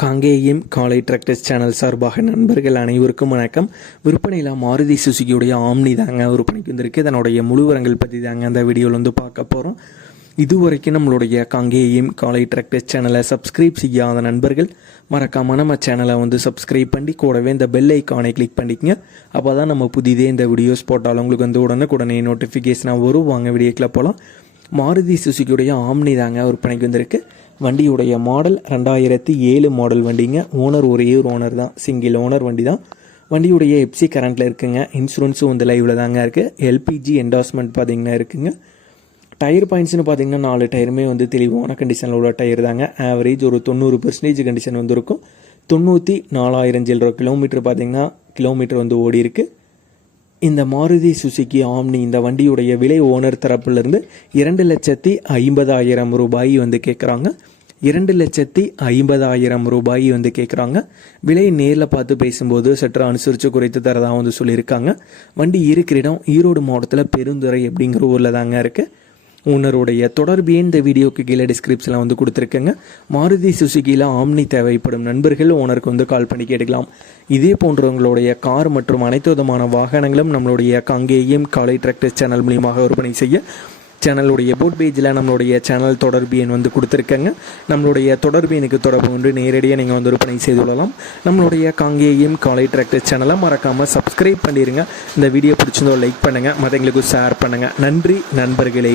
காங்கேயம் காலை tractors channel சார்பாக நண்பர்கள் அனைவருக்கும் வணக்கம். விற்பனையில் மாருதி சுசுகியுடைய ஆம்னி தாங்க விற்பனைக்கு வந்திருக்கு. இதனுடைய முழுவரங்கள் பற்றி தாங்க அந்த வீடியோவில் வந்து பார்க்க போகிறோம் இதுவரைக்கும் நம்மளுடைய காங்கேயம் காலை டிராக்டர்ஸ் சேனலை சப்ஸ்கிரைப் செய்யாத நண்பர்கள் மறக்காம நம்ம சேனலை வந்து சப்ஸ்கிரைப் பண்ணி கூடவே இந்த பெல் ஐக்கானை கிளிக் பண்ணிக்கங்க. அப்போ தான் நம்ம புதிதே இந்த வீடியோஸ் போட்டாலும் உங்களுக்கு வந்து உடனுக்குடனே நோட்டிஃபிகேஷனாக வரும். வாங்க வீடியோக்கில் போகலாம் மாருதி சுசுகியுடைய ஆம்னி தாங்க விற்பனைக்கு வந்திருக்கு. வண்டியுடைய மாடல் ரெண்டாயிரத்தி ஏழு மாடல் வண்டிங்க. ஓனர் ஒரே ஒரு ஓனர் தான். சிங்கிள் ஓனர் வண்டி தான். வண்டியுடைய எப்சி கரண்ட்டில் இருக்குங்க. இன்சூரன்ஸும் வந்து லைவில் தாங்க இருக்குது எல்பிஜி என்டாஸ்மெண்ட் பார்த்தீங்கன்னா இருக்குங்க. டயர் பாயிண்ட்ஸ்னு பார்த்தீங்கன்னா நாலு டயருமே வந்து தெளிவான கண்டிஷனில் உள்ள டயர் தாங்க. ஆவரேஜ் ஒரு தொண்ணூறு பெர்சன்டேஜ் கண்டிஷன் வந்துருக்கும். தொண்ணூற்றி நாலாயிரம் சில்லற கிலோமீட்டர் பார்த்தீங்கன்னா கிலோமீட்டர் வந்து ஓடி இருக்குது இந்த மாருதி சுசுகி ஆம்னி இந்த வண்டியுடைய விலை ஓனர் தரப்புலேருந்து இரண்டு லட்சத்தி ஐம்பதாயிரம் ரூபாய் வந்து கேட்குறாங்க இரண்டு லட்சத்தி ஐம்பதாயிரம் ரூபாய் வந்து கேட்குறாங்க விலை நேரில் பார்த்து பேசும்போது சற்று அனுசரித்து குறைத்து தரதாக வந்து சொல்லியிருக்காங்க. வண்டி இருக்கிற இடம் ஈரோடு மாவட்டத்தில் பெருந்துறை அப்படிங்கிற ஊரில் தாங்க இருக்குது ஓனருடைய தொடர்பு இந்த வீடியோக்கு கீழே டிஸ்கிரிப்ஷனில் வந்து கொடுத்துருக்கேங்க? மாருதி சுசுகியில் ஆம்னி தேவைப்படும் நண்பர்கள் ஓனருக்கு வந்து கால் பண்ணி கேட்டுக்கலாம். இதே போன்றவங்களுடைய கார் மற்றும் அனைத்து விதமான வாகனங்களும் நம்மளுடைய காங்கேயம் காலை டிராக்டர் சேனல் மூலியமாக விற்பனை செய்ய சேனலுடைய போட் பேஜில் நம்மளுடைய சேனல் தொடர்பு எண் வந்து கொடுத்துருக்கேங்க. நம்மளுடைய தொடர்பு எனக்கு தொடர்பு கொண்டு நேரடியாக நீங்கள் வந்து விற்பனை செய்து கொள்ளலாம். நம்மளுடைய காங்கேயம் காலை டிராக்டர் சேனலை மறக்காமல் சப்ஸ்கிரைப் பண்ணிடுங்க இந்த வீடியோ பிடிச்சிருந்தோ லைக் பண்ணுங்கள் மற்றவங்களுக்கு ஷேர் பண்ணுங்கள் நன்றி நண்பர்களே.